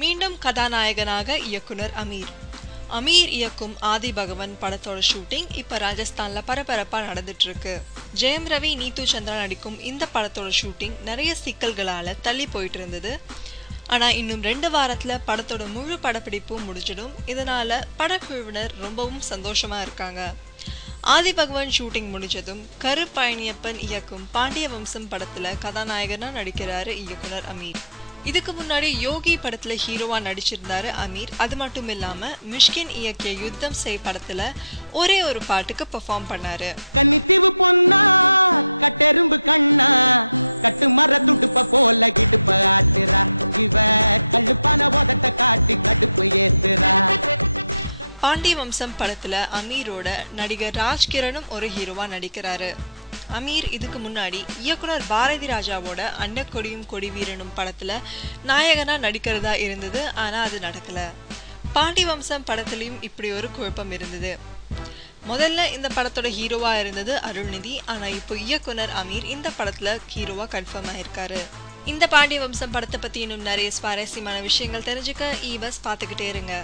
மீண்டும் கதாநாயகனாக இயக்குனர் அமீர். அமீர் இயக்கும் ஆதி பகவன் படத்தோட ஷூட்டிங் இப்ப ராஜஸ்தான்ல பரபரப்பா நடந்துட்டு இருக்கு. ஜெயம் ரவி, நீத்து சந்திரா நடிக்கும் இந்த படத்தோட ஷூட்டிங் நிறைய சிக்கல்களால தள்ளி போயிட்டு இருந்தது. ஆனா இன்னும் 2 வாரத்துல படத்தோட முழு படப்பிடிப்பும் முடிஞ்சிடும். இதனால படக்குழுவினர் ரொம்பவும் சந்தோஷமா இருக்காங்க. ஆதி பகவன் ஷூட்டிங் முடிஞ்சதும் கருப்பழனியப்பன் இயக்கும் பாண்டிய வம்சம் படத்துல கதாநாயகனா நடிக்கிறாரு இயக்குனர் அமீர். இதுக்கு முன்னாடி யோகி படத்துல ஹீரோவா நடிச்சிருந்தாரு அமீர். அது மட்டும் இல்லாம மிஷ்கின் இயக்கிய யுத்தம் செய் படத்துல ஒரே ஒரு பாட்டுக்கு பெர்ஃபார்ம் பண்ணாரு. பாண்டிய வம்சம் படத்துல அமீரோட நடிகர் ராஜ்கிரனும் ஒரு ஹீரோவா நடிக்கிறாரு. அமீர் இதுக்கு முன்னாடி இயக்குனர் பாரதி ராஜாவோட அன்னக்கொடியும் கொடி வீரனும் படத்துல நாயகனா நடிக்கிறதா இருந்தது. ஆனா அது நடக்கல. பாண்டி வம்சம் படத்துலயும் இப்படி ஒரு குழப்பம் இருந்தது. முதல்ல இந்த படத்தோட ஹீரோவா இருந்தது அருள்நிதி. ஆனா இப்போ இயக்குனர் அமீர் இந்த படத்துல ஹீரோவா கன்ஃபார்ம் ஆயிருக்காரு. இந்த பாண்டிய வம்சம் படத்தை பத்தி இன்னும் நிறைய சுவாரஸ்யமான விஷயங்கள் தெரிஞ்சுக்க ஈவஸ் பார்த்துக்கிட்டே இருங்க.